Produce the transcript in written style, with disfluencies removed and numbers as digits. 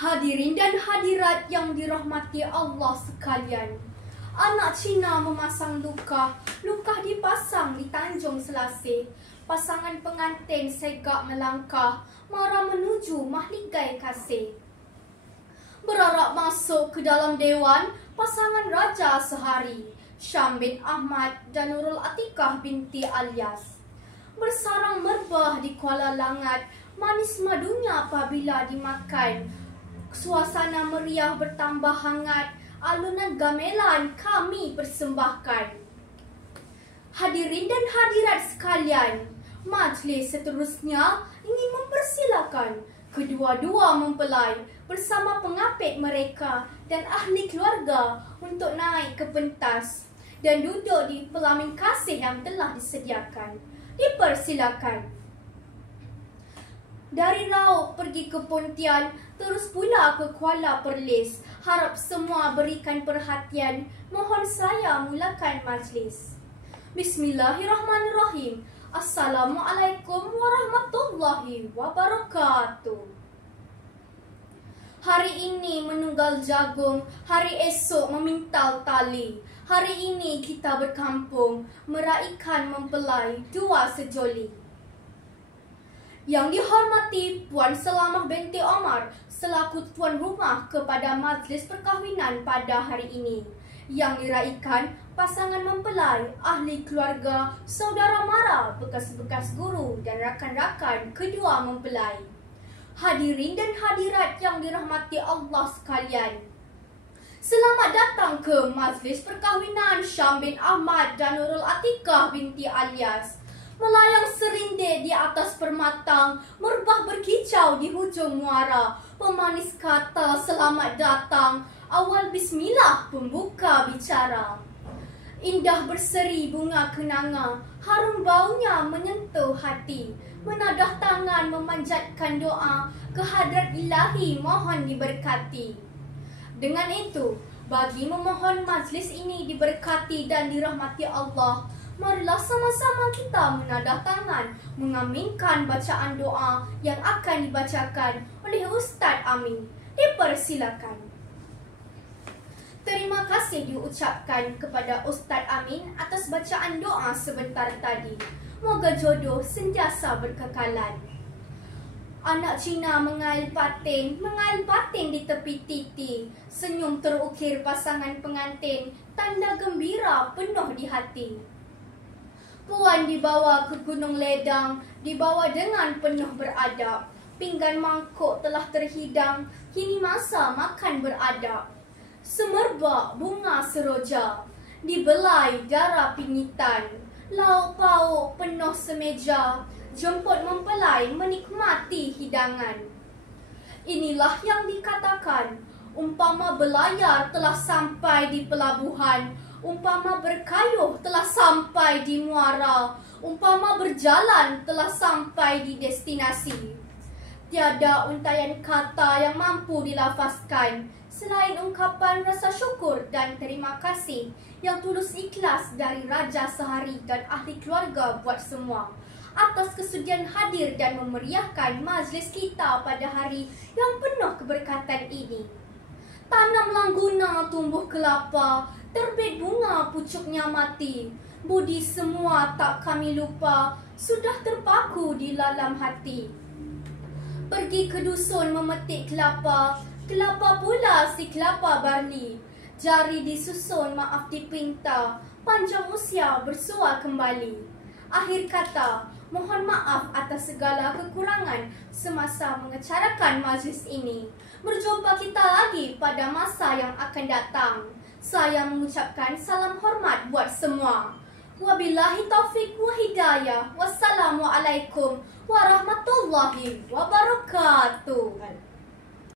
Hadirin dan hadirat yang dirahmati Allah sekalian. Anak Cina memasang luka dipasang di Tanjung Selasih. Pasangan pengantin segak melangkah, marah menuju mahligai kasih. Berarak masuk ke dalam dewan pasangan Raja Sehari, Syam bin Ahmad dan Nurul Atikah binti Alyas. Bersarang merbah di Kuala Langat, manis madunya apabila dimakan. Suasana meriah bertambah hangat, alunan gamelan kami persembahkan. Hadirin dan hadirat sekalian, majlis seterusnya ingin mempersilakan kedua-dua mempelai bersama pengapit mereka dan ahli keluarga untuk naik ke pentas dan duduk di pelamin kasih yang telah disediakan. Dipersilakan. Dari Raub pergi ke Pontian, terus pula ke Kuala Perlis. Harap semua berikan perhatian. Mohon saya mulakan majlis. Bismillahirrahmanirrahim. Assalamualaikum warahmatullahi wabarakatuh. Hari ini menunggal jagung, hari esok memintal tali. Hari ini kita berkampung, meraikan mempelai dua sejoli. Yang dihormati Puan Selamah binti Omar selaku tuan rumah kepada majlis perkahwinan pada hari ini. Yang diraikan pasangan mempelai, ahli keluarga, saudara mara, bekas-bekas guru dan rakan-rakan kedua mempelai. Hadirin dan hadirat yang dirahmati Allah sekalian. Selamat datang ke majlis perkahwinan Syam bin Ahmad dan Nurul Atikah binti Alyas. Melayang serindih di atas permatang, merbah berkicau di hujung muara. Pemanis kata selamat datang, awal bismillah pembuka bicara. Indah berseri bunga kenanga, harum baunya menyentuh hati. Menadah tangan memanjatkan doa, ke hadrat ilahi mohon diberkati. Dengan itu, bagi memohon majlis ini diberkati dan dirahmati Allah, marilah sama-sama kita menadah tangan mengaminkan bacaan doa yang akan dibacakan oleh Ustaz Amin. Dipersilakan. Terima kasih diucapkan kepada Ustaz Amin atas bacaan doa sebentar tadi. Moga jodoh sentiasa berkekalan. Anak Cina mengail patin di tepi titi. Senyum terukir pasangan pengantin, tanda gembira penuh di hati. Puan dibawa ke Gunung Ledang, dibawa dengan penuh beradab. Pinggan mangkuk telah terhidang, kini masa makan beradab. Semerbak bunga seroja, dibelai darah pingitan. Lauk pauk penuh semeja, jemput mempelai menikmati hidangan. Inilah yang dikatakan, umpama belayar telah sampai di pelabuhan, umpama berkayuh telah sampai di muara, umpama berjalan telah sampai di destinasi. Tiada untaian kata yang mampu dilafazkan selain ungkapan rasa syukur dan terima kasih yang tulus ikhlas dari Raja Sehari dan ahli keluarga buat semua atas kesudian hadir dan memeriahkan majlis kita pada hari yang penuh keberkatan ini. Tanam langguna tumbuh kelapa, terbit bunga pucuknya mati. Budi semua tak kami lupa, sudah terpaku di dalam hati. Pergi ke dusun memetik kelapa, kelapa pula si kelapa barli. Jari disusun maaf dipinta, panjang usia bersua kembali. Akhir kata, mohon maaf atas segala kekurangan semasa mengecarakan majlis ini. Berjumpa kita lagi pada masa yang akan datang. Saya mengucapkan salam hormat buat semua. Wabillahi taufiq wa hidayah. Wassalamualaikum warahmatullahi wabarakatuh.